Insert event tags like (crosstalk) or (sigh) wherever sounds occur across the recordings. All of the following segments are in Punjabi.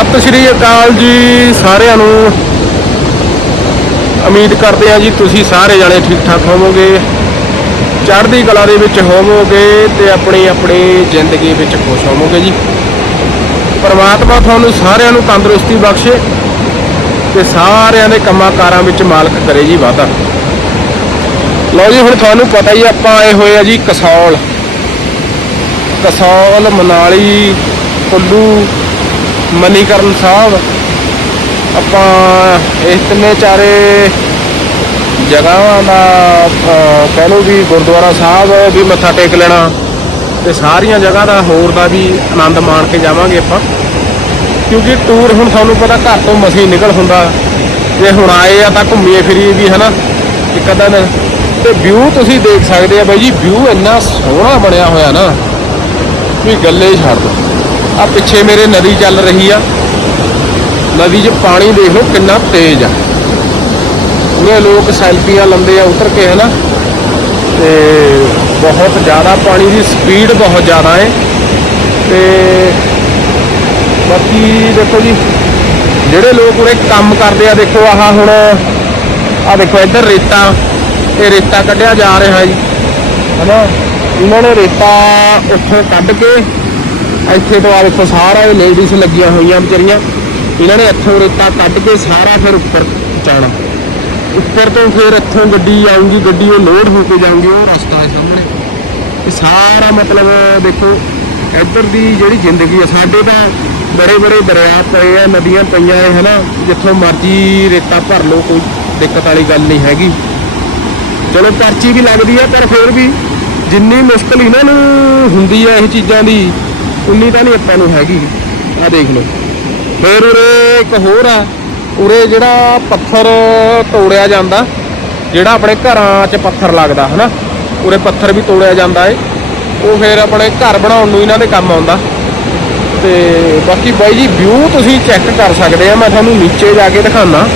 ਸਤਿ ਸ਼੍ਰੀ ਅਕਾਲ ਜੀ ਸਾਰਿਆਂ ਨੂੰ। ਉਮੀਦ ਕਰਦੇ ਹਾਂ ਜੀ ਤੁਸੀਂ ਸਾਰੇ ਜਾਣੇ ਠੀਕ ਠਾਕ ਹੋਵੋਗੇ। ਚੜ੍ਹਦੀ ਕਲਾ ਦੇ ਵਿੱਚ ਹੋਵੋਗੇ ਤੇ ਆਪਣੀ ਆਪਣੀ ਜ਼ਿੰਦਗੀ ਵਿੱਚ ਖੁਸ਼ ਹੋਵੋਗੇ ਜੀ। ਪਰਮਾਤਮਾ ਤੁਹਾਨੂੰ ਸਾਰਿਆਂ ਨੂੰ ਤੰਦਰੁਸਤੀ ਬਖਸ਼ੇ ਤੇ ਸਾਰਿਆਂ ਦੇ ਕੰਮਾਂ ਕਾਰਾਂ ਵਿੱਚ ਮਾਲਕ ਕਰੇ ਜੀ ਵਾਧਾ। ਲਓ ਜੀ, ਹੁਣ ਤੁਹਾਨੂੰ ਪਤਾ ਹੀ ਆਪਾਂ ਆਏ ਹੋਏ ਆ ਜੀ ਕਸੌਲ। ਕਸੌਲ, ਮਨਾਲੀ, ਕੁੱਲੂ ਮਨੀਕਰਨ ਸਾਹਿਬ, ਆਪਾਂ ਇਸ ਤਿੰਨੇ ਚਾਰੇ ਜਗ੍ਹਾਵਾਂ ਦਾ ਕਹਿ ਲਓ ਵੀ ਗੁਰਦੁਆਰਾ ਸਾਹਿਬ ਵੀ ਮੱਥਾ ਟੇਕ ਲੈਣਾ ਤੇ ਸਾਰੀਆਂ ਜਗ੍ਹਾ ਦਾ ਹੋਰ ਦਾ ਵੀ ਆਨੰਦ ਮਾਣ ਕੇ ਜਾਵਾਂਗੇ ਆਪਾਂ। ਕਿਉਂਕਿ ਟੂਰ ਹੁਣ ਤੁਹਾਨੂੰ ਪਤਾ ਘਰ ਤੋਂ ਮਸੀ ਨਿਕਲ ਹੁੰਦਾ, ਜੇ ਹੁਣ ਆਏ ਆ ਤਾਂ ਘੁੰਮੀਏ ਫਿਰੀਏ ਵੀ, ਹਨਾ? ਇੱਕ ਅੱਧਾ ਦਿਨ। ਤੇ ਵਿਊ ਤੁਸੀਂ ਦੇਖ ਸਕਦੇ ਆ ਬਾਈ ਜੀ ਵਿਊ ਇੰਨਾ ਸੋਹਣਾ ਬਣਿਆ ਹੋਇਆ ਨਾ, ਵੀ ਗੱਲੇ ਹੀ ਛੱਡ ਦੋ ਆ ਪਿੱਛੇ ਮੇਰੇ ਨਦੀ ਚੱਲ ਰਹੀ ਆ। ਨਦੀ 'ਚ ਪਾਣੀ ਦੇਖ ਲਓ ਕਿੰਨਾ ਤੇਜ਼ ਆ। ਪੂਰੇ ਲੋਕ ਸੈਲਫੀਆਂ ਲੰਦੇ ਆ ਉਤਰ ਕੇ, ਹਨਾ? ਤੇ ਬਹੁਤ ਜ਼ਿਆਦਾ ਪਾਣੀ ਦੀ ਸਪੀਡ ਬਹੁਤ ਜ਼ਿਆਦਾ ਹੈ ਤੇ ਬਾਕੀ ਦੇਖੋ ਜੀ, ਜਿਹੜੇ ਲੋਕ ਉਰੇ ਕੰਮ ਕਰਦੇ ਆ, ਦੇਖੋ ਆਹ ਹੁਣ ਆ ਦੇਖੋ ਇੱਧਰ ਰੇਤਾ, ਇਹ ਰੇਤਾ ਕੱਢਿਆ ਜਾ ਰਿਹਾ ਜੀ। ਹਨਾ? ਇਹਨਾਂ ਨੇ ਰੇਤਾ ਉੱਥੋਂ ਕੱਢ ਕੇ ਇੱਥੇ ਤੋਂ ਆ ਦੇਖੋ, ਸਾਰਾ ਇਹ ਲੇਡੀਜ਼ ਲੱਗੀਆਂ ਹੋਈਆਂ ਵਿਚਾਰੀਆਂ। ਇਹਨਾਂ ਨੇ ਇੱਥੋਂ ਰੇਤਾ ਕੱਢ ਕੇ ਸਾਰਾ ਫਿਰ ਉੱਪਰ ਜਾਣਾ ਉੱਪਰ ਤੋਂ ਫਿਰ ਇੱਥੋਂ ਗੱਡੀ ਆਊਗੀ, ਗੱਡੀ ਉਹ ਲੋਡ ਹੋ ਕੇ ਜਾਊਗੀ, ਉਹ ਰਸਤਾ ਹੈ ਸਾਹਮਣੇ। ਇਹ ਸਾਰਾ ਮਤਲਬ ਦੇਖੋ, ਇੱਧਰ ਦੀ ਜਿਹੜੀ ਜ਼ਿੰਦਗੀ ਆ, ਸਾਡੇ ਤਾਂ ਬੜੇ ਬੜੇ ਦਰਿਆ ਪਏ ਆ, ਨਦੀਆਂ ਪਈਆਂ ਐ ਹਨਾ? ਜਿੱਥੋਂ ਮਰਜ਼ੀ ਰੇਤਾ ਭਰ ਲਓ, ਕੋਈ ਦਿੱਕਤ ਵਾਲੀ ਗੱਲ ਨਹੀਂ ਹੈਗੀ। ਚਲੋ, ਪਰਚੀ ਵੀ ਲੱਗਦੀ ਆ, ਪਰ ਫਿਰ ਵੀ ਜਿੰਨੀ ਮੁਸ਼ਕਲ ਇਹਨਾਂ ਨੂੰ ਹੁੰਦੀ ਆ ਇਹ ਚੀਜ਼ਾਂ ਦੀ ਉਨੀ ਤਾਂ ਨਹੀਂ ਆਪਾਂ ਨੂੰ ਹੈਗੀ। ਆ ਦੇਖ ਲਓ। ਫਿਰ ਉਰੇ ਇੱਕ ਹੋਰ ਆ। ਉਰੇ ਜਿਹੜਾ ਪੱਥਰ ਤੋੜਿਆ ਜਾਂਦਾ ਜਿਹੜਾ ਆਪਣੇ ਘਰਾਂ 'ਚ ਪੱਥਰ ਲੱਗਦਾ ਹਨਾ? ਉਰੇ ਪੱਥਰ ਵੀ ਤੋੜਿਆ ਜਾਂਦਾ ਏ। ਉਹ ਫਿਰ ਆਪਣੇ ਘਰ ਬਣਾਉਣ ਨੂੰ ਇਹਨਾਂ ਦੇ ਕੰਮ ਆਉਂਦਾ। ਤੇ ਬਾਕੀ ਬਾਈ ਜੀ ਵਿਊ ਤੁਸੀਂ ਚੈੱਕ ਕਰ ਸਕਦੇ ਆ। ਮੈਂ ਤੁਹਾਨੂੰ ਨੀਚੇ ਜਾ ਕੇ ਦਿਖਾਉਣਾ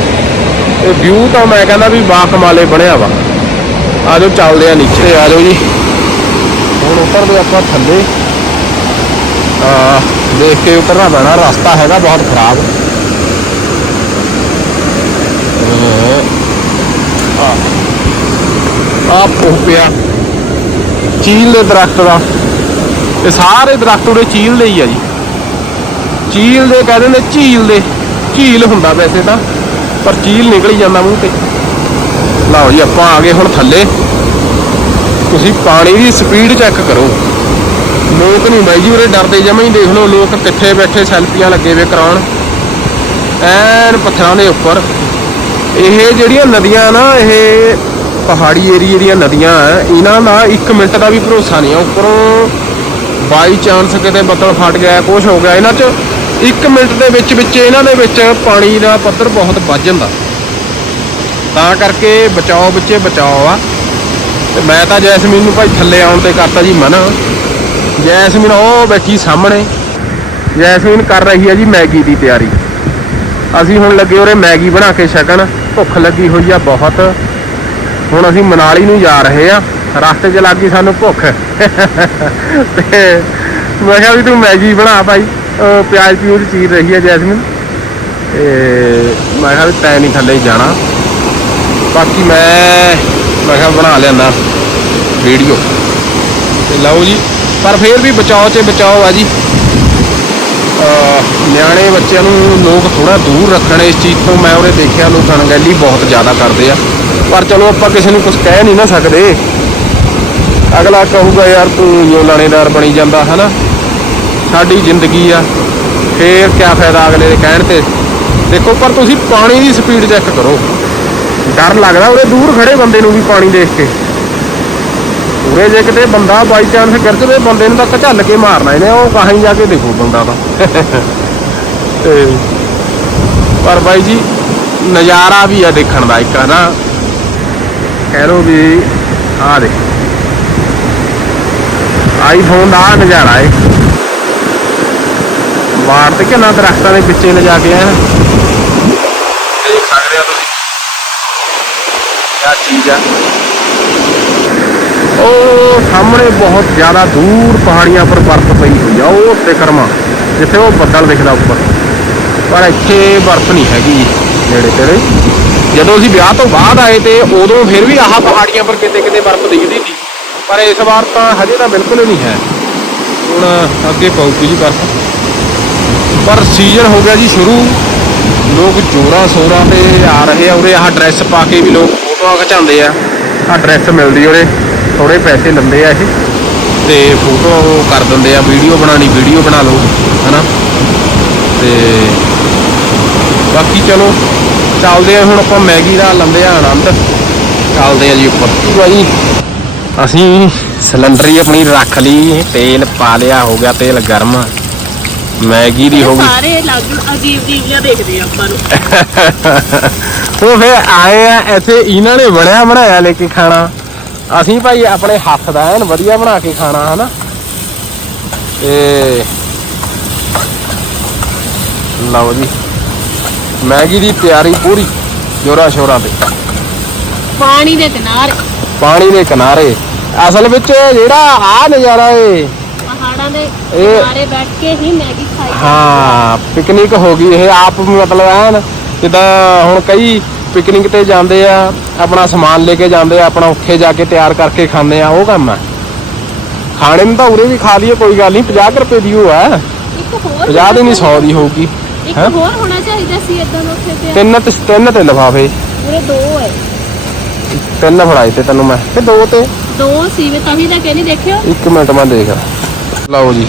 ਇਹ ਵਿਊ ਤਾਂ ਮੈਂ ਕਹਿੰਦਾ ਵੀ ਬਾ ਕਮਾਲੇ ਬਣਿਆ ਵਾ। ਆ ਜਾਓ ਚੱਲਦੇ ਆ ਨੀਚੇ। ਆ ਜਾਓ ਜੀ। ਹੁਣ ਉਤਰਦੇ ਆਪਾਂ ਥੱਲੇ। ਦੇਖ ਕੇ ਉਤਰਨਾ ਪੈਣਾ, ਰਸਤਾ ਹੈਗਾ ਬਹੁਤ ਖਰਾਬ। ਆ ਆ ਪਿਆ। ਚੀਲ ਦੇ ਦਰਖਤ ਦਾ। ਇਹ ਸਾਰੇ ਦਰਖਤ ਉਰੇ ਚੀਲ ਦੇ ਹੀ ਆ ਜੀ। ਚੀਲ ਦੇ ਕਹਿੰਦੇ ਨੇ ਝੀਲ ਦੇ। ਝੀਲ ਹੁੰਦਾ ਵੈਸੇ ਤਾਂ, ਪਰ ਚੀਲ ਨਿਕਲੀ ਜਾਂਦਾ ਮੂੰਹ ਤੇ। ਲਓ ਜੀ, ਆਪਾਂ ਆ ਗਏ ਹੁਣ ਥੱਲੇ। ਤੁਸੀਂ ਪਾਣੀ ਦੀ ਸਪੀਡ ਚੈੱਕ ਕਰੋ। ਲੋਕ ਨਹੀਂ ਬਾਈ ਜੀ, ਉਰੇ ਡਰਦੇ ਜਮਾ ਹੀ ਦੇਖ ਲਓ, ਲੋਕ ਕਿੱਥੇ ਬੈਠੇ, ਸੈਲਫੀਆਂ ਲੱਗੇ ਵੇ ਕਰਾਉਣ। ਐਨ ਪੱਥਰਾਂ ਦੇ ਉੱਪਰ। ਇਹ ਜਿਹੜੀਆਂ ਨਦੀਆਂ ਨਾ, ਇਹ ਪਹਾੜੀ ਏਰੀਏ ਦੀਆਂ ਨਦੀਆਂ ਆ, ਇਹਨਾਂ ਦਾ 1 ਮਿੰਟ ਦਾ ਵੀ ਭਰੋਸਾ ਨਹੀਂ ਆ। ਉੱਪਰੋਂ ਬਾਈ ਚਾਂਸ ਕਿਤੇ ਬੱਦਲ ਫਟ ਗਿਆ ਕੁਝ ਹੋ ਗਿਆ, ਇਹਨਾਂ 'ਚ 1 ਮਿੰਟ ਦੇ ਵਿੱਚ ਵਿੱਚ ਇਹਨਾਂ ਦੇ ਵਿੱਚ ਪਾਣੀ ਦਾ ਪੱਧਰ ਬਹੁਤ ਵੱਧ ਜਾਂਦਾ। ਤਾਂ ਕਰਕੇ ਬਚਾਓ ਵਿੱਚੇ ਬਚਾਓ ਆ। ਤੇ ਮੈਂ ਤਾਂ ਜੈਸਮੀਨ ਨੂੰ ਭਾਈ ਥੱਲੇ ਆਉਣ ਤੇ ਕਰਤਾ ਜੀ ਮਨਾ। ਜੈਸਮੀਨ ਉਹ ਬੈਠੀ ਸਾਹਮਣੇ। ਜੈਸਮੀਨ ਕਰ ਰਹੀ ਹੈ ਜੀ ਮੈਗੀ ਦੀ ਤਿਆਰੀ। ਅਸੀਂ ਹੁਣ ਲੱਗੇ ਉਰੇ ਮੈਗੀ ਬਣਾ ਕੇ ਛਕਣ। ਭੁੱਖ ਲੱਗੀ ਹੋਈ ਆ ਬਹੁਤ। ਹੁਣ ਅਸੀਂ ਮਨਾਲੀ ਨੂੰ ਜਾ ਰਹੇ ਆ। ਰਸਤੇ 'ਚ ਲੱਗੀ ਸਾਨੂੰ ਭੁੱਖ। ਤੇ ਮੈਂ ਕਿਹਾ ਵੀ ਤੂੰ ਮੈਗੀ ਬਣਾ ਭਾਈ। ਪਿਆਜ਼ ਪਿਊਜ਼ ਚੀਰ ਰਹੀ ਹੈ ਜੈਸਮੀਨ। ਤੇ ਮੈਂ ਕਿਹਾ ਵੀ ਤੈਂ ਨਹੀਂ ਥੱਲੇ ਜਾਣਾ। ਬਾਕੀ ਮੈਂ ਮੈਂ ਕਿਹਾ ਬਣਾ ਲਿਆਂਦਾ ਵੀਡੀਓ। ਤੇ ਲਓ ਜੀ। ਪਰ ਫਿਰ ਵੀ ਬਚਾਓ 'ਚ ਬਚਾਓ ਆ ਜੀ। ਨਿਆਣੇ ਬੱਚਿਆਂ ਨੂੰ ਲੋਕ ਥੋੜਾ ਦੂਰ ਰੱਖਣ, ਇਸ ਚੀਜ਼ ਤੋਂ ਮੈਂ ਉਹਨੇ ਦੇਖਿਆ ਲੋਕ ਅਣਗਹਿਲੀ ਬਹੁਤ ਜ਼ਿਆਦਾ ਕਰਦੇ ਆ। ਪਰ ਚਲੋ ਆਪਾਂ ਕਿਸੇ ਨੂੰ ਕੁਝ ਕਹਿ ਨਹੀਂ ਨਾ ਸਕਦੇ। ਅਗਲਾ ਕਹੂਗਾ, ਯਾਰ ਤੂੰ ਜੋ ਲਾਣੇਦਾਰ ਬਣੀ ਜਾਂਦਾ ਹਨਾ? ਸਾਡੀ ਜ਼ਿੰਦਗੀ ਆ। ਫੇਰ ਕੀ ਫਾਇਦਾ ਅਗਲੇ ਦੇ ਕਹਿਣ ਤੇ? ਦੇਖੋ, ਪਰ ਤੁਸੀਂ ਪਾਣੀ ਦੀ ਸਪੀਡ ਚੈੱਕ ਕਰੋ। ਡਰ ਲੱਗਦਾ ਉਹਦੇ ਦੂਰ ਖੜੇ ਬੰਦੇ ਨੂੰ ਵੀ ਪਾਣੀ ਦੇਖ ਕੇ। ਉਰੇ ਜੇ ਕਿਤੇ ਬੰਦਾ ਬਾਈ ਚਾਂਸ ਗਿਰ ਜਵੇ, ਬੰਦੇ ਨੂੰ ਤਾਂ ਝੱਲ ਕੇ ਮਾਰਨਾ ਇਹਨੇ, ਉਹ ਕਾਹੀਂ ਜਾ ਕੇ ਦੇਖੋ ਬੰਦਾ ਤਾਂ। ਤੇ ਪਰ ਬਾਈ ਜੀ, ਨਜ਼ਾਰਾ ਵੀ ਆ ਦੇਖਣ ਦਾ ਇੱਕ ਨਾ ਕਹਿ ਲੋ ਵੀ ਆਹ ਦੇਖ। ਆਈਫੋਨ ਦਾ ਨਜ਼ਾਰਾ ਏ। ਵਾਰ ਤੇ ਕਿੰਨਾ ਦਰਖਤਾਂ ਦੇ ਪਿੱਛੇ ਲਿਜਾ ਕੇ ਆ ਦੇਖ ਸਕਦੇ ਹੋ ਤੁਸੀਂ। ਕੀ ਚੀਜ਼ ਆ। ਉਹ ਸਾਹਮਣੇ ਬਹੁਤ ਜ਼ਿਆਦਾ ਦੂਰ ਪਹਾੜੀਆਂ ਪਰ ਬਰਫ਼ ਪਈ ਹੋਈ ਆ, ਉਹ ਉੱਤੇ ਕਰਮਾ, ਜਿੱਥੇ ਉਹ ਬੱਦਲ ਦਿਖਦਾ ਉੱਪਰ। ਪਰ ਇੱਥੇ ਬਰਫ਼ ਨਹੀਂ ਹੈਗੀ ਨੇੜੇ ਤੇੜੇ। ਜਦੋਂ ਅਸੀਂ ਵਿਆਹ ਤੋਂ ਬਾਅਦ ਆਏ ਤੇ ਉਦੋਂ ਫਿਰ ਵੀ ਆਹ ਪਹਾੜੀਆਂ ਪਰ ਕਿਤੇ ਕਿਤੇ ਬਰਫ਼ ਦਿਖਦੀ ਸੀ। ਪਰ ਇਸ ਵਾਰ ਤਾਂ ਹਜੇ ਤਾਂ ਬਿਲਕੁਲ ਹੀ ਨਹੀਂ ਹੈ। ਹੁਣ ਅੱਗੇ ਪਊਗੀ ਜੀ ਬਰਫ਼। ਪਰ ਸੀਜ਼ਨ ਹੋ ਗਿਆ ਜੀ ਸ਼ੁਰੂ। ਲੋਕ ਜੋਰਾਂ ਸੋਰਾਂ ਤੇ ਆ ਰਹੇ ਆ ਉਰੇ। ਆਹ ਡਰੈਸ ਪਾ ਕੇ ਵੀ ਲੋਕ ਫੋਟੋਆਂ ਖਿਚਾਉਂਦੇ ਆ। ਆਹ ਡਰੈਸ ਮਿਲਦੀ ਉਰੇ ਥੋੜੇ ਪੈਸੇ ਲੈਂਦੇ ਆ ਇਹ। ਤੇ ਫੋਟੋ ਕਰ ਦਿੰਦੇ ਆ ਵੀਡੀਓ ਬਣਾਣੀ ਵੀਡੀਓ ਬਣਾ ਲਓ, ਹਨਾ? ਤੇ ਬਾਕੀ ਚਲੋ, ਚੱਲਦੇ ਆ ਹੁਣ ਆਪਾਂ ਮੈਗੀ ਦਾ ਲੈਂਦੇ ਆ ਆਨੰਦ। ਚੱਲਦੇ ਆ ਜੀ ਉੱਪਰ। ਭਾਈ ਅਸੀਂ ਸਿਲੰਡਰ ਹੀ ਆਪਣੀ ਰੱਖ ਲਈ, ਤੇਲ ਪਾ ਲਿਆ, ਹੋ ਗਿਆ ਤੇਲ ਗਰਮ। ਮੈਗੀ ਦੀ ਹੋ ਗਈ। ਸਾਰੇ ਲੱਗ ਅਜੀਬ ਅਜੀਬ ਜਿਹਾ ਦੇਖਦੇ ਆ ਆਪਾਂ ਨੂੰ। (laughs) ਉਹ ਫੇ ਆਏ ਆ ਇੱਥੇ ਇਹਨਾਂ ਨੇ ਬਣਿਆ ਬਣਾਇਆ ਲੈ ਕੇ ਖਾਣਾ। ਅਸੀਂ ਭਾਈ ਆਪਣੇ ਹੱਥ ਦਾ ਐਨ ਵਧੀਆ ਬਣਾ ਕੇ ਖਾਣਾ ਹਨਾ? ਤੇ ਲਓ ਜੀ ਮੈਗੀ ਦੀ ਤਿਆਰੀ ਪੂਰੀ ਜੋਰਾ ਸ਼ੋਰਾ ਤੇ। ਪਾਣੀ ਦੇ ਕਿਨਾਰੇ। ਪਾਣੀ ਦੇ ਕਿਨਾਰੇ। ਅਸਲ ਵਿੱਚ ਜਿਹੜਾ ਆ ਨਜ਼ਾਰਾ ਏ ਪਹਾੜਾਂ ਦੇ ਇਹ- ਕਿਨਾਰੇ ਬੈਠ ਕੇ ਹੀ ਮੈਗੀ ਖਾਈ ਹਾਂ ਪਿਕਨਿਕ ਹੋ ਗਈ ਇਹ ਆਪ ਮਤਲਬ ਐਨ ਜਿੱਦਾਂ ਹੁਣ ਕਈ ਪਿਕਨਿਕ ਤੇ ਜਾਂਦੇ ਆ ਆਪਣਾ ਸਮਾਨ ਲੈ ਕੇ ਜਾਂਦੇ ਆ ਆਪਣਾ ਉੱਥੇ ਜਾ ਕੇ ਤਿਆਰ ਕਰਕੇ ਖਾਂਦੇ ਆ ਉਹ ਕੰਮ ਆ ਖਾਣੇ ਨੂੰ ਤਾਂ ਉਰੇ ਵੀ ਖਾ ਲਈਏ ਕੋਈ ਗੱਲ ਨਹੀਂ 50 ਰੁਪਏ ਦੀ ਉਹ ਆ ਇੱਕ ਹੋਰ 50 ਦੀ ਨਹੀਂ 100 ਦੀ ਹੋਊਗੀ ਇੱਕ ਹੈਂ? ਹੋਰ ਹੋਣਾ ਚਾਹੀਦਾ ਸੀ ਇਦਾਂ ਦਾ ਉੱਥੇ ਪਿਆ। ਤਿੰਨ ਤੇ ਤਿੰਨ ਤੇ ਲਫਾਫੇ। ਪੂਰੇ ਦੋ ਹੈ। ਤਿੰਨ ਫੜਾਏ ਤੇ ਤੈਨੂੰ ਮੈਂ ਤੇ ਦੋ ਤੇ? ਦੋ ਸੀ ਮੈਂ ਤਵੀ ਦਾ ਕਹਿੰਦੀ ਦੇਖਿਓ। ਇੱਕ ਮਿੰਟ ਮੈਂ ਦੇਖ ਲਓ ਜੀ।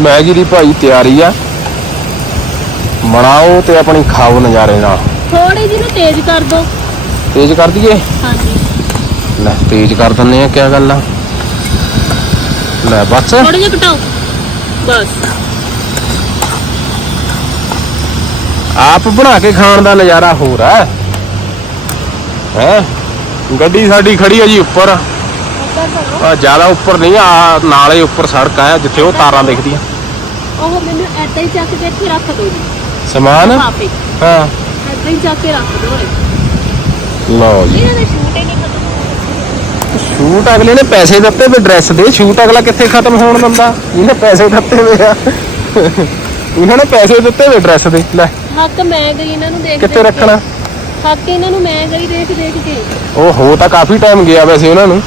ਮੈਗੀ ਦੀ ਭਾਈ ਤਿਆਰੀ ਆ। ਬਣਾਓ ਤੇ ਆਪਣੀ ਖਾਓ ਨਜ਼ਾਰੇ ਨਾਲ। ਥੋੜੀ ਜਿਹੀ ਨੂੰ ਤੇਜ਼ ਕਰ ਦੋ ਤੇਜ਼ ਕਰ ਦਈਏ? ਹਾਂਜੀ। ਲੈ ਤੇਜ਼ ਕਰ ਦਿੰਨੇ ਆ ਕਿਆ ਗੱਲ ਆ? ਲੈ ਬਸ। ਥੋੜਾ ਜਿਹਾ ਘਟਾਓ। ਬਸ। ਆਪ ਬਣਾ ਕੇ ਖਾਣ ਦਾ ਨਜ਼ਾਰਾ ਹੋਰ ਹੈ ਹੈ? ਗੱਡੀ ਸਾਡੀ ਖੜੀ ਹੈ ਜੀ ਉੱਪਰ। ਆ ਜ਼ਿਆਦਾ ਉੱਪਰ ਨਹੀਂ ਆ ਨਾਲੇ ਉੱਪਰ ਸੜਕ ਆ ਜਿੱਥੇ ਉਹ ਤਾਰਾਂ ਦਿਖਦੀਆਂ। ਉਹ ਮੈਨੂੰ ਐਦਾਂ ਹੀ ਚੱਕ ਕੇ ਇੱਥੇ ਰੱਖ ਦਿਓ ਜੀ। ਸਮਾਨ? ਹਾਂ। ਐਦਾਂ ਹੀ ਚੱਕ ਕੇ ਰੱਖ ਦਿਓ ਲਓ ਜੀ। ਇਹਨਾਂ ਦੇ ਸ਼ੂਟ ਹੀ ਨਹੀਂ ਖਤਮ ਸ਼ੂਟ ਅਗਲੇ ਨੇ ਪੈਸੇ ਦਿੱਤੇ ਵੀ ਡਰੈਸ ਦੇ। ਸ਼ੂਟ ਅਗਲਾ ਕਿੱਥੇ ਖਤਮ ਹੋਣ ਦਿੰਦਾ? ਇਹਨੇ ਪੈਸੇ ਦਿੱਤੇ ਵੇ ਆ। ਇਹਨਾਂ ਨੇ ਪੈਸੇ ਦਿੱਤੇ ਵੇ ਡਰੈਸ ਦੇ। ਲੈ। ਹੱਕ ਮੈਂ ਗਈ ਇਹਨਾਂ ਨੂੰ ਦੇਖ ਕਿੱਥੇ ਕੇ। ਰੱਖਣਾ? ਹੱਕ ਇਹਨਾਂ ਨੂੰ ਮੈਂ ਗਈ ਦੇਖ ਦੇਖ ਕੇ। ਉਹ ਹੋ ਤਾਂ ਕਾਫੀ ਟਾਈਮ ਗਿਆ ਵੈਸੇ ਉਹਨਾਂ ਨੂੰ।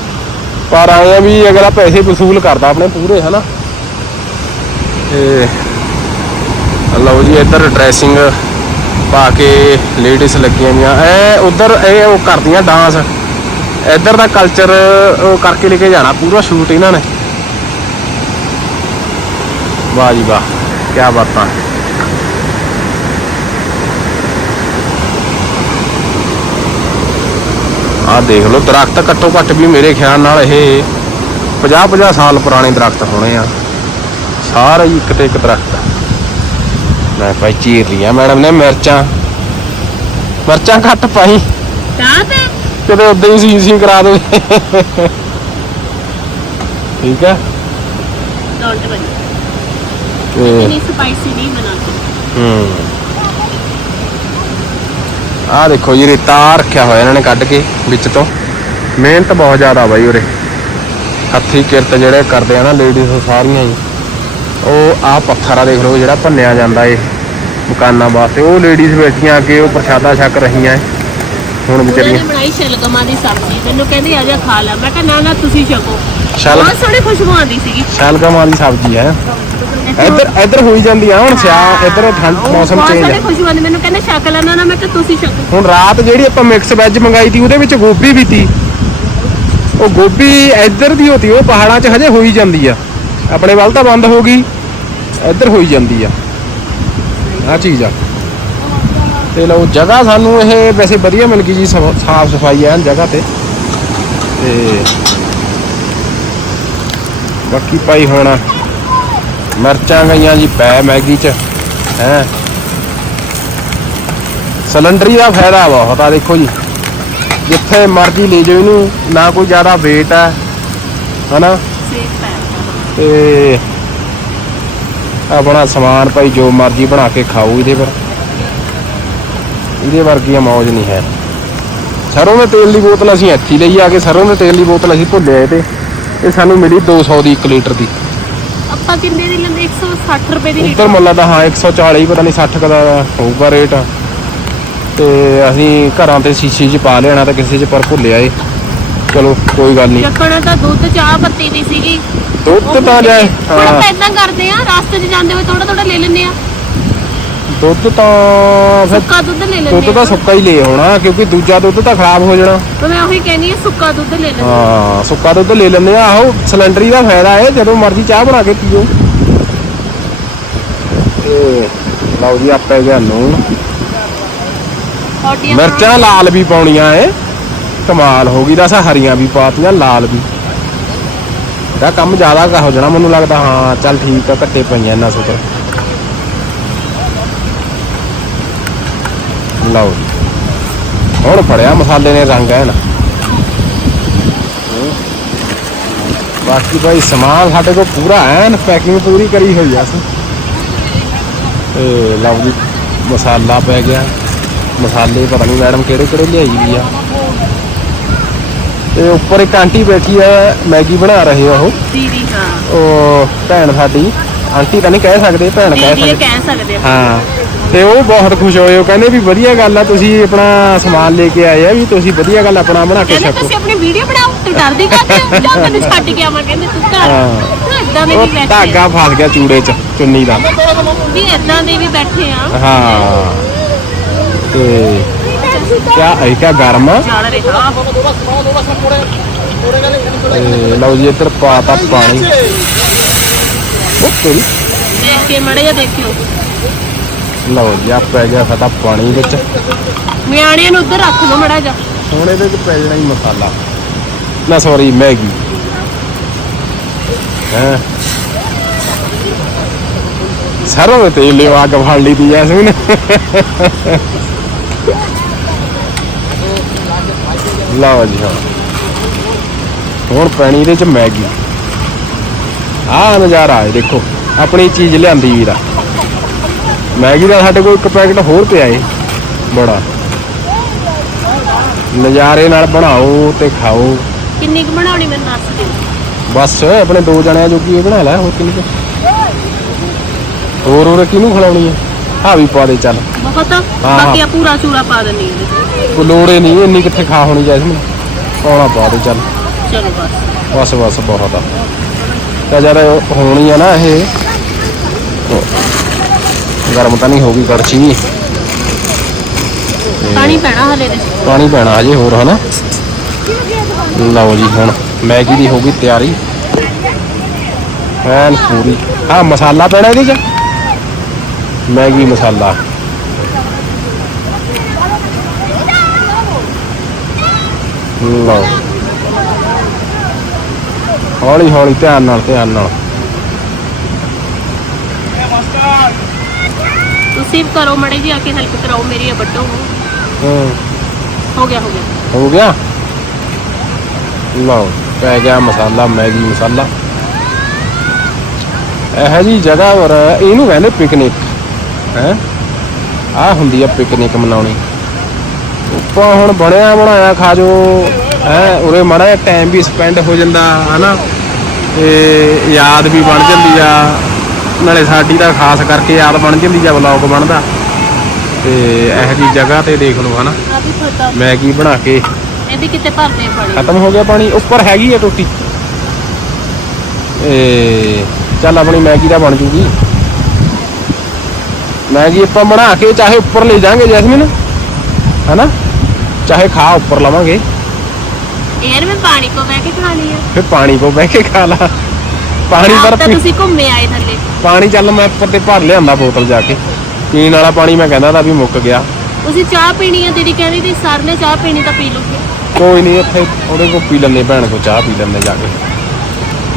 ਪਰ ਆਏ ਆ ਵੀ ਅਗਲਾ ਪੈਸੇ ਵਸੂਲ ਕਰਦਾ ਆਪਣੇ ਪੂਰੇ, ਹਨਾ? ਤੇ ਲਓ ਜੀ, ਇੱਧਰ ਡਰੈਸਿੰਗ ਪਾ ਕੇ ਲੇਡੀਜ਼ ਲੱਗੀਆਂ ਵੀਆਂ ਐ ਉਧਰ ਇਹ ਉਹ ਕਰਦੀਆਂ ਡਾਂਸ ਇੱਧਰ ਦਾ ਕਲਚਰ ਉਹ ਕਰਕੇ ਲੈ ਕੇ ਜਾਣਾ, ਪੂਰਾ ਸ਼ੂਟ ਇਹਨਾਂ ਨੇ। ਵਾਹ ਜੀ ਵਾਹ ਕੀ ਬਾਤਾਂ। ਆਹ ਦੇਖ ਲਓ ਦਰਖਤ ਘੱਟੋ ਘੱਟ ਵੀ ਮੇਰੇ ਖਿਆਲ ਨਾਲ ਇਹ 50 50 ਸਾਲ ਪੁਰਾਣੇ ਦਰਖਤ ਹੋਣੇ ਆ। ਸਾਰੇ ਹੀ ਇੱਕ ਤੇ ਇੱਕ ਦਰਖਤ। ਮੈਂ ਭਾਈ ਚੀਰ ਲਿਆ ਮੈਡਮ ਨੇ ਮਿਰਚਾਂ। ਮਿਰਚਾਂ ਘੱਟ ਪਾਈ। ਚਾਹ ਤੇ। ਕਿਤੇ ਉਦਾਂ ਹੀ ਸੀ ਸੀ ਕਰਾ ਦੇ ਠੀਕ ਹੈ ਡੋਂਟ ਵਰੀ। ਤੇ ਇਨੀ ਸਪਾਈਸੀ ਨਹੀਂ ਬਣਾਉਂਦੇ। ਹੂੰ। ਆਹ ਦੇਖੋ ਜੀ ਰੇਤਾ ਰੱਖਿਆ ਹੋਇਆ ਇਹਨਾਂ ਨੇ ਕੱਢ ਕੇ ਵਿੱਚ ਤੋਂ। ਮਿਹਨਤ ਬਹੁਤ ਜ਼ਿਆਦਾ ਬਾਈ ਉਰੇ। ਹੱਥੀ ਕਿਰਤ ਜਿਹੜੇ ਕਰਦੇ ਆ ਨਾ ਲੇਡੀਜ਼ ਸਾਰੀਆਂ ਜੀ। ਉਹ ਆਹ ਪੱਥਰ ਆ ਦੇਖ ਲਓ ਜਿਹੜਾ ਭੰਨਿਆ ਜਾਂਦਾ ਏ ਮਕਾਨਾਂ ਵਾਸਤੇ। ਉਹ ਲੇਡੀਜ਼ ਬੈਠੀਆਂ ਅੱਗੇ ਉਹ ਪ੍ਰਸ਼ਾਦਾ ਛਕ ਰਹੀਆਂ ਏ ਹੁਣ ਵਿਚਾਰੀਆਂ ਨੇ ਬਣਾਈ ਸ਼ਲਗਮਾਂ ਦੀ ਸਬਜ਼ੀ। ਮੈਨੂੰ ਕਹਿੰਦੀ ਆ ਜਾ ਖਾ ਲੈ। ਮੈਂ ਕਿਹਾ ਨਾ ਨਾ ਤੁਸੀਂ ਛਕੋ। ਸ਼ਲ ਬਹੁਤ ਸੋਹਣੀ ਖੁਸ਼ਬੂ ਆਉਂਦੀ ਸੀਗੀ। ਸ਼ਲਗਮਾਂ ਦੀ ਸਬਜ਼ੀ ਹੈ। ਇੱਧਰ ਇੱਧਰ ਹੋਈ ਜਾਂਦੀ ਆ ਹੁਣ ਸਿਆ ਇੱਧਰ ਠੰਡ ਮੌਸਮ ਚੇਂਜ ਸੋਹਣੀ ਹੈ ਖੁਸ਼ਬੂ ਆਉਂਦੀ ਮੈਨੂੰ ਕਹਿੰਦੇ ਛਕ ਲੈ ਨਾ ਮੈਂ ਕਿਹਾ ਤੁਸੀਂ ਛਕੋ ਹੁਣ ਰਾਤ ਜਿਹੜੀ ਆਪਾਂ ਮਿਕਸ ਵੈਜ ਮੰਗਾਈ ਤੀ ਉਹਦੇ ਵਿੱਚ ਗੋਭੀ ਵੀ ਤੀ। ਉਹ ਗੋਭੀ ਇੱਧਰ ਦੀ ਹੋਤੀ ਉਹ ਪਹਾੜਾਂ 'ਚ ਹਜੇ ਹੋਈ ਜਾਂਦੀ ਆ। ਆਪਣੇ ਵੱਲ ਤਾਂ ਬੰਦ ਹੋ ਗਈ ਇੱਧਰ ਹੋਈ ਜਾਂਦੀ ਆ। ਆ ਚੀਜ਼ ਆ। ਤੇ ਲਓ ਜਗ੍ਹਾ ਸਾਨੂੰ ਇਹ ਵੈਸੇ ਵਧੀਆ ਮਿਲ ਗਈ ਜੀ ਸਾਫ਼ ਸਫ਼ਾਈ ਐਨ ਜਗ੍ਹਾ ਤੇ। ਤੇ ਬਾਕੀ ਭਾਈ ਹੁਣ ਮਿਰਚਾਂ ਗਈਆਂ ਜੀ, ਪੈ ਮੈਗੀ 'ਚ, ਹੈ। ਸਿਲੰਡਰੀ ਦਾ ਫਾਇਦਾ ਬਹੁਤ ਆ, ਦੇਖੋ ਜੀ। ਜਿੱਥੇ ਮਰਜ਼ੀ ਲੈ ਜਾਓ ਇਹਨੂੰ, ਨਾ ਕੋਈ ਜ਼ਿਆਦਾ weight ਹੈ ਹਨਾ। ਸੇਫ ਹੈ ਤੇ ਆਪਣਾ ਸਮਾਨ ਭਾਈ ਜੋ ਮਰਜ਼ੀ ਬਣਾ ਕੇ ਖਾਓ ਇਹਦੇ ਪਰ। ਇਹਦੇ ਵਰਗੀ ਮੌਜ ਨਹੀਂ ਹੈ। ਸਰੋਂ ਦੇ ਤੇਲ ਦੀ ਬੋਤਲ ਅਸੀਂ ਇੱਥੇ ਲਈ ਆ ਕੇ, ਸਰੋਂ ਦੇ ਤੇਲ ਦੀ ਬੋਤਲ ਅਸੀਂ ਭੁੱਲੇ ਆਏ ਤੇ। ਇਹ ਸਾਨੂੰ ਮਿਲੀ 200 ਦੀ 1 ਲੀਟਰ ਦੀ। ਆਪਾਂ ਕਿੰਨੇ ਦੀ ਲੈਂਦੇ? 160 ਰੁਪਏ ਦੀ ਉੱਧਰ ਲੀਟਰ ਮੁੱਲ ਦਾ ਹਾਂ 140 ਪਤਾ ਨਹੀਂ 60 ਕੁ ਦਾ ਹੋਊਗਾ ਰੇਟ। ਤੇ ਅਸੀਂ ਘਰਾਂ ਤੇ ਸ਼ੀਸ਼ੀ 'ਚ ਪਾ ਲੈਣਾ ਤਾਂ ਕਿਸੇ 'ਚ ਪਰ ਭੁੱਲਿਆ ਏ। ਚਲੋ ਕੋਈ ਗੱਲ ਨਹੀਂ। ਚੱਕਣਾ ਤਾਂ ਦੁੱਧ ਚਾਹ ਪੱਤੀ ਦੀ ਸੀਗੀ। ਦੁੱਧ ਤਾਂ ਜਾਏ ਹਾਂ। ਇਦਾਂ ਕਰਦੇ ਆ ਰਾਸਤੇ 'ਚ ਜਾਂਦੇ ਹੋਏ ਥੋੜਾ ਥੋੜਾ ਲੈ ਲੈਂਦੇ ਆ। ਦੁੱਧ ਤਾਂ ਫਿਰ ਸੁੱਕਾ ਦੁੱਧ ਲੈ ਲੈਂਦੇ ਦੁੱਧ ਤਾਂ ਸੁੱਕਾ ਹੀ ਲੈ ਹੋਣਾ ਕਿਉਂਕਿ ਦੂਜਾ ਦੁੱਧ ਤਾਂ ਖਰਾਬ ਹੋ ਜਾਣਾ। ਤਾਂ ਮੈਂ ਉਹੀ ਕਹਿੰਦੀ ਆ ਸੁੱਕਾ ਦੁੱਧ ਲੈ ਲੈਂਦੇ। ਹਾਂ ਸੁੱਕਾ ਦੁੱਧ ਲੈ ਲੈਂਦੇ ਆ ਆਹੋ ਸਿਲੰਡਰੀ ਦਾ ਫਾਇਦਾ ਹੈ ਜਦੋਂ ਮਰਜ਼ੀ ਚਾਹ ਬਣਾ ਕੇ ਪੀਓ। ਤੇ ਲਓ ਜੀ ਆਪੇ ਗਿਆ ਤੁਹਾਡੀਆਂ ਮਿਰਚਾਂ ਲਾਲ ਵੀ ਪਾਉਣੀਆਂ ਏ ਕਮਾਲ ਹੋ ਗਈ ਦੱਸ ਹਰੀਆਂ ਵੀ ਪਾਤੀਆਂ ਲਾਲ ਵੀ। ਇਹਦਾ ਕੰਮ ਜ਼ਿਆਦਾ ਕਾ ਹੋ ਜਾਣਾ ਮੈਨੂੰ ਲੱਗਦਾ। ਹਾਂ ਚੱਲ ਠੀਕ ਆ ਘੱਟੇ ਪਈਆਂ ਇਹਨਾਂ ਸੁਕਰ ਲਓ ਜੀ। ਹੁਣ ਫੜਿਆ ਮਸਾਲੇ ਨੇ ਰੰਗ ਹੈ ਨਾ ਬਾਕੀ ਭਾਈ ਸਮਾਨ ਸਾਡੇ ਕੋਲ ਪੂਰਾ ਐਨ ਪੈਕਿੰਗ ਪੂਰੀ ਕਰੀ ਹੋਈ ਆ ਤੇ ਲਓ ਜੀ ਮਸਾਲਾ ਪੈ ਗਿਆ। ਮਸਾਲੇ ਪਤਾ ਨਹੀਂ ਮੈਡਮ ਕਿਹੜੇ ਕਿਹੜੇ ਲਿਆਈ ਵੀ ਆ। ਤੇ ਉੱਪਰ ਇੱਕ ਆਂਟੀ ਬੈਠੀ ਆ ਮੈਗੀ ਬਣਾ ਰਹੇ ਆ ਉਹ। ਦੀਦੀ ਹਾਂ। ਉਹ ਭੈਣ ਸਾਡੀ। ਆਂਟੀ ਤਾਂ ਨਹੀਂ ਕਹਿ ਸਕਦੇ ਭੈਣ ਕਹਿ ਸਕਦੇ। ਹਾਂ। ਤੇ ਉਹ ਬਹੁਤ ਖੁਸ਼ ਹੋਏ। ਉਹ ਕਹਿੰਦੇ ਵੀ ਵਧੀਆ ਗੱਲ ਆ ਤੁਸੀਂ ਆਪਣਾ ਸਮਾਨ ਲੈ ਕੇ ਆਏ ਆ ਵੀ ਤੁਸੀਂ ਵਧੀਆ ਗੱਲ ਆਪਣਾ ਬਣਾ ਕੇ ਕਹਿੰਦੇ ਛਕੋ। ਤੁਸੀਂ ਆਪਣੀ ਵੀਡੀਓ ਬਣਾਓ ਤੂੰ ਡਰਦੀ ਕਰਦੇ ਹੋ? ਜਾਂ ਮੈਨੂੰ ਛੱਡ ਕੇ ਆਵਾਂ ਕਹਿੰਦੇ ਤੂੰ ਘਰ। ਹਾਂ। ਇਦਾਂ ਦੇ ਉਹ ਵੀ ਬੈਠੇ ਧਾਗਾ ਫਸ ਗਿਆ ਚੂੜੇ 'ਚ ਚੁੰਨੀ ਦਾ। ਵੀ ਇਦਾਂ ਦੇ ਵੀ ਬੈਠੇ ਆ। ਹਾਂ। ਤੇ ਕਿਆ ਇਹ ਕਿਆ ਗਰਮ ਆ? ਰਿਹਾ ਤੇ ਲਓ ਜੀ ਇੱਧਰ ਪਾਤਾ ਪਾਣੀ। ਉਹ ਤੇਰੀ ਦੇਖ ਕੇ ਮੜੇ ਜਾ ਦੇਖਿਓ। ਲਓ ਜੀ ਆ ਪੈ ਗਿਆ ਸਾਡਾ ਪਾਣੀ ਵਿੱਚ। ਮਿਆਣਿਆਂ ਨੂੰ ਉੱਧਰ ਰੱਖ ਲਓ ਮੜਾ ਜਾ ਹੁਣ ਇਹਦੇ ਵਿੱਚ ਪੈ ਜਾਣਾ ਹੀ ਮਸਾਲਾ। ਨਾ ਸੌਰੀ ਮੈਗੀ। ਹੈ? ਸਰੋਂ ਦੇ ਤੇਲ ਲਿਓ ਅੱਗ ਫੜ ਲਈ ਦੀ ਜੈਸਮੀਨ ਲਓ ਜੀ ਹਾਂ। ਹੁਣ ਪੈਣੀ ਇਹਦੇ ਚ ਮੈਗੀ। ਆਹ ਨਜ਼ਾਰਾ ਹੈ ਦੇਖੋ। ਆਪਣੀ ਚੀਜ਼ ਲਿਆਂਦੀ ਵੀਰਾ। ਮੈਗੀ ਦਾ ਸਾਡੇ ਕੋਲ ਇੱਕ ਪੈਕਟ ਹੋਰ ਪਿਆ ਏ ਬੜਾ। ਨਜ਼ਾਰੇ ਨਾਲ ਬਣਾਓ ਤੇ ਖਾਓ। ਕਿੰਨੀ ਕੁ ਬਣਾਉਣੀ ਮੈਨੂੰ ਦੱਸ ਦਿਓ। ਬਸ ਆਪਣੇ ਦੋ ਜਣਿਆਂ ਜੋਗੀ ਇਹ ਬਣਾ ਲੈ ਹੋਰ ਕਿੰਨੀ ਕੁ? ਹੋਰ ਹੋਰ ਕਿਹਨੂੰ ਖਿਲਾਉਣੀ ਹੈ ਆ ਵੀ ਪਾ ਦੇ ਚੱਲ। ਬਹੁਤ। ਬਾਕੀ ਆ ਪੂਰਾ ਚੂਰਾ ਪਾ ਦਿੰਨੀ ਇਹਦੇ ਚ। ਕੋਈ ਲੋੜੇ ਨਹੀਂ ਇੰਨੀ ਕਿੱਥੇ ਖਾ ਹੋਣੀ ਜੈਸਮੀਨ ਪਾਉਣਾ ਪਾ ਦੇ ਚੱਲ। ਚਲੋ ਬਸ। ਬਸ ਬਸ ਬਹੁਤ ਆ। ਤਾਂ ਜਦ ਹੋਣੀ ਆ ਨਾ ਇਹ। ਗਰਮ ਤਾਂ ਨਹੀਂ ਹੋਗੀ ਕੜਛੀ ਪਾਣੀ ਪੈਣਾ ਹਲੇ ਦੇ ਪਾਣੀ ਪੈਣਾ ਅਜੇ ਹੋਰ ਹਨਾ? ਲਓ ਜੀ ਹੁਣ ਮੈਗੀ ਦੀ ਹੋ ਗਈ ਤਿਆਰੀ। ਐਨ ਪੂਰੀ। ਆ ਮਸਾਲਾ ਪੈਣਾ ਇਹਦੇ ਚ? ਮੈਗੀ ਮਸਾਲਾ। ਲਓ। ਹੌਲੀ ਹੌਲੀ ਧਿਆਨ ਨਾਲ ਧਿਆਨ ਨਾਲ। ਤੁਸੀਂ ਵੀ ਕਰੋ ਮੜੇ ਜੀ ਆ ਕੇ ਹੈਲਪ ਕਰਾਓ ਮੇਰੀ ਇਹ ਵੱਡੋ ਹੂੰ। ਹੋ ਗਿਆ ਹੋ ਗਿਆ। ਹੋ ਗਿਆ? ਲਓ ਪੈ ਗਿਆ ਮਸਾਲਾ ਮੈਗੀ ਮਸਾਲਾ। ਇਹ ਜੀ ਜਗ੍ਹਾ ਪਰ ਇਹਨੂੰ ਕਹਿੰਦੇ ਪਿਕਨਿਕ ਹੈ? ਆ ਹੁੰਦੀ ਆ ਪਿਕਨਿਕ ਮਨਾਉਣੀ। ਉੱਪਰ ਹੁਣ ਬਣਿਆ ਬਣਾਇਆ ਖਾ ਜੋ ਹੈ? ਉਰੇ ਮਾੜਾ ਟਾਈਮ ਵੀ ਸਪੈਂਡ ਹੋ ਜਾਂਦਾ ਹਨਾ? ਤੇ ਯਾਦ ਵੀ ਬਣ ਜਾਂਦੀ ਆ। ਨਾਲੇ ਸਾਡੀ ਤਾਂ ਖਾਸ ਕਰਕੇ ਯਾਦ ਬਣ ਜਾਂਦੀ ਆ ਵਲੌਗ ਬਣਦਾ। ਤੇ ਇਹ ਜੀ ਜਗ੍ਹਾ ਤੇ ਦੇਖ ਲਓ ਹਨਾ। ਆ ਵੀ ਤੁਹਾਡਾ ਮੈਗੀ ਬਣਾ ਕੇ ਇਹ ਵੀ ਕਿਤੇ ਭਰਦੇ ਆ ਪਾਣੀ। ਖਤਮ ਹੋ ਗਿਆ ਪਾਣੀ ਉੱਪਰ ਹੈਗੀ ਆ ਟੋਟੀ। ਏ ਚੱਲ ਆਪਣੀ ਮੈਗੀ ਦਾ ਬਣ ਜੂਗੀ। ਮੈਗੀ ਆਪਾਂ ਬਣਾ ਕੇ ਚਾਹੇ ਉੱਪਰ ਲੈ ਜਾਾਂਗੇ ਜੈਸਮੀਨ ਹੈਨਾ? ਚਾਹੇ ਖਾ ਉੱਪਰ ਲਵਾਂਗੇ। ਯਾਰ ਮੈਂ ਪਾਣੀ ਕੋ ਬਹਿ ਕੇ ਖਾਣੀ ਆ। ਫਿਰ ਪਾਣੀ ਕੋ ਬਹਿ ਕੇ ਖਾ ਲਾ। ਪਾਣੀ ਪਰ ਤਾਂ ਤੁਸੀਂ ਘੁੰਮੇ ਆਏ ਥੱਲੇ। ਪਾਣੀ ਚੱਲ ਮੈਂ ਉੱਪਰ ਤੇ ਭਰ ਲਿਆਂਦਾ ਬੋਤਲ ਜਾ ਕੇ। ਪੀਣ ਵਾਲਾ ਪਾਣੀ ਮੈਂ ਕਹਿੰਦਾ ਤਾਂ ਵੀ ਮੁੱਕ ਗਿਆ। ਤੁਸੀਂ ਚਾਹ ਪੀਣੀ ਆ ਦੀਦੀ ਕਹਿੰਦੀ ਸੀ ਸਰ ਨੇ ਚਾਹ ਪੀਣੀ ਤਾਂ ਪੀ ਲਓਗੇ ਕੋਈ ਨਹੀਂ ਉੱਥੇ ਉਹਦੇ ਕੋ ਪੀ ਲੈਂਦੇ ਭੈਣ ਕੋ ਚਾਹ ਪੀ ਲੈਂਦੇ ਜਾ ਕੇ।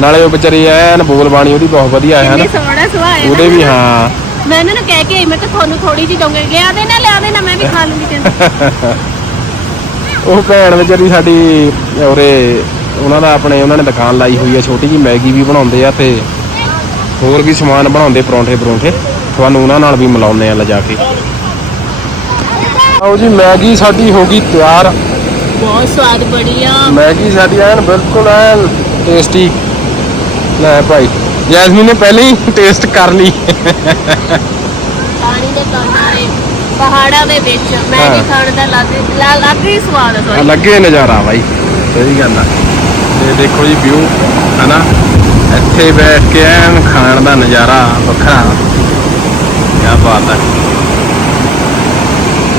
ਨਾਲੇ ਉਹ ਵਿਚਾਰੀ ਐਨ ਬੋਲ ਬਾਣੀ ਉਹਦੀ ਬਹੁਤ ਵਧੀਆ ਹੈ ਕਿੰਨੇ ਨਾ ਸੋਹਣਾ ਸੁਭਾਅ ਉਹਦੇ ਵੀ ਹਾਂ। ਮੈਂ ਇਹਨਾਂ ਨੂੰ ਕਹਿ ਕੇ ਆਈ ਮੈਂ ਕਿ ਤੁਹਾਨੂੰ ਥੋੜੀ ਜਿਹੀ ਦਊਂਗੇ। ਲਿਆ ਦੇ ਨਾ ਲਿਆ ਦੇ ਨਾ ਮੈਂ ਵੀ ਖਾ ਲੂੰਗੀ ਕਹਿੰਦੀ। ਉਹ ਭੈਣ ਵਿਚਾਰੀ ਸਾਡੀ ਉਰੇ ਉਹਨਾਂ ਦਾ ਆਪਣੇ ਉਹਨਾਂ ਨੇ ਦੁਕਾਨ ਲਾਈ ਹੋਈ ਹੈ ਛੋਟੀ ਜੀ ਮੈਗੀ ਵੀ ਬਣਾਉਂਦੇ ਆ ਤੇ ਹੋਰ ਵੀ ਸਮਾਨ ਬਣਾਉਂਦੇ ਪਰੌਂਠੇ ਪਰੌਂਠੇ। ਤੁਹਾਨੂੰ ਉਹਨਾਂ ਨਾਲ ਵੀ ਮਿਲਾਉਂਦੇ ਆ ਲਿਜਾ ਕੇ। ਆਓ ਜੀ ਮੈਗੀ ਸਾਡੀ ਹੋ ਗਈ ਤਿਆਰ। ਬਹੁਤ ਸਵਾਦ ਆ। ਮੈਗੀ ਸਾਡੀ ਐਨ ਬਿਲਕੁਲ ਐਨ ਟੇਸਟੀ। ਲੈ ਭਾਈ ਜੈਸਮੀਨ ਨੇ ਪਹਿਲਾਂ ਹੀ ਟੇਸਟ ਕਰ ਲਈ। ਪਾਣੀ ਦੇ ਕੰਢੇ ਪਹਾੜਾਂ ਦੇ ਵਿੱਚ ਮੈਗੀ। ਖਾਣ ਦਾ ਲੱਗ ਲੱਗ ਹੀ ਸਵਾਦ ਆ ਲੱਗੇ ਨਜ਼ਾਰਾ ਬਾਈ ਸਹੀ ਗੱਲ ਆ। ਤੇ ਦੇਖੋ ਜੀ ਵਿਊ ਹਨਾ? ਇੱਥੇ ਬੈਠ ਕੇ ਐਨ ਖਾਣ ਦਾ ਨਜ਼ਾਰਾ ਵੱਖਰਾ। ਕੀ ਬਾਤ ਹੈ।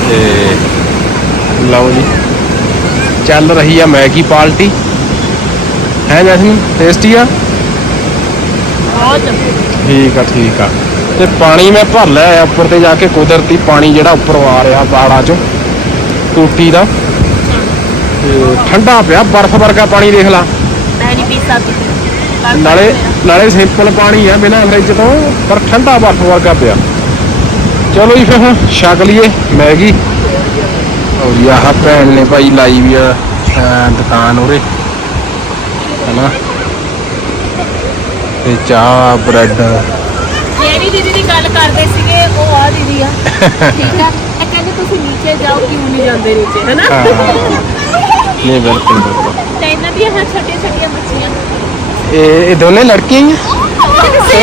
ਤੇ ਲਓ ਜੀ ਚੱਲ ਰਹੀ ਆ ਮੈਗੀ ਪਾਰਟੀ। ਹੈ ਜੈਸਮੀਨ ਟੇਸਟੀ ਆ? ਬਹੁਤ ਠੀਕ ਆ ਠੀਕ ਆ। ਤੇ ਪਾਣੀ ਮੈਂ ਭਰ ਲਿਆ ਆ ਉੱਪਰ ਤੇ ਜਾ ਕੇ ਕੁਦਰਤੀ ਪਾਣੀ ਜਿਹੜਾ ਉੱਪਰ ਆ ਰਿਹਾ ਪਹਾੜਾਂ ਚੋਂ ਟੂਟੀ ਦਾ। ਤੇ ਠੰਡਾ ਪਿਆ ਬਰਫ਼ ਵਰਗਾ ਪਾਣੀ ਦੇਖ ਲਾ। ਨਾਲੇ। ਨਾਲੇ ਸਿੰਪਲ ਪਾਣੀ ਆ ਬਿਨਾਂ ਫਰਿੱਜ ਤੋਂ ਪਰ ਠੰਡਾ ਬਰਫ਼ ਵਰਗਾ ਪਿਆ। ਚਲੋ ਜੀ ਫਿਰ ਹੁਣ ਛਕ ਲਈਏ ਮੈਗੀ। ਔਰ ਆਹ ਭੈਣ ਨੇ ਭਾਈ ਲਾਈ ਵੀ ਆ ਦੁਕਾਨ ਉਰੇ। ਹਨਾ? ਤੇ ਚਾਹ ਬ੍ਰੈਡ। ਜਿਹੜੀ ਦੀਦੀ ਦੀ ਗੱਲ ਕਰਦੇ ਸੀਗੇ ਉਹ ਆ ਦੀਦੀ ਆ। (laughs) ਠੀਕ ਆ? ਇਹ ਕਹਿੰਦੇ ਤੁਸੀਂ ਨੀਚੇ ਜਾਓ ਕਿਉਂ ਨਹੀਂ ਜਾਂਦੇ ਨੀਚੇ? ਹੈਨਾ? बिल्कुल बिल्कुल भी यहाँ छोटी छोटी बच्चियाँ। ये दोनों लड़की हैं? ये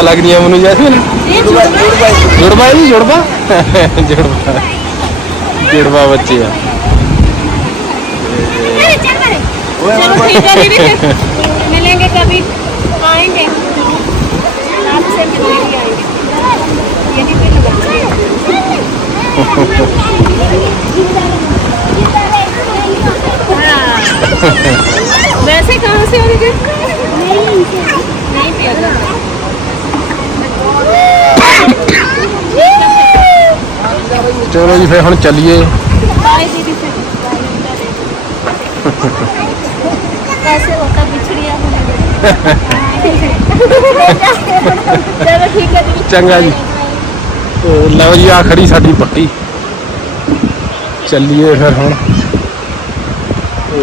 लग रही है। मुझे जैसे जुड़वा ही जुड़वा जुड़वा जुड़वा बच्चे है। मिलेंगे कभी। आएँगे। आपसे मिलेंगे आएँगे। यहीं पे (laughs) वैसे कहाँ से ओरिजिन नहीं पिया जाता ਚਲੋ ਜੀ ਫਿਰ ਹੁਣ ਚੱਲੀਏ बाय दीदी फिर कैसे होता बिछड़िया चलो ठीक है दीदी ਚੰਗਾ ਜੀ ਤੇ ਲਓ ਜੀ ਆ ਖੜੀ ਸਾਡੀ ਪੱਟੀ ਚੱਲੀਏ ਫਿਰ ਹੁਣ ਤੇ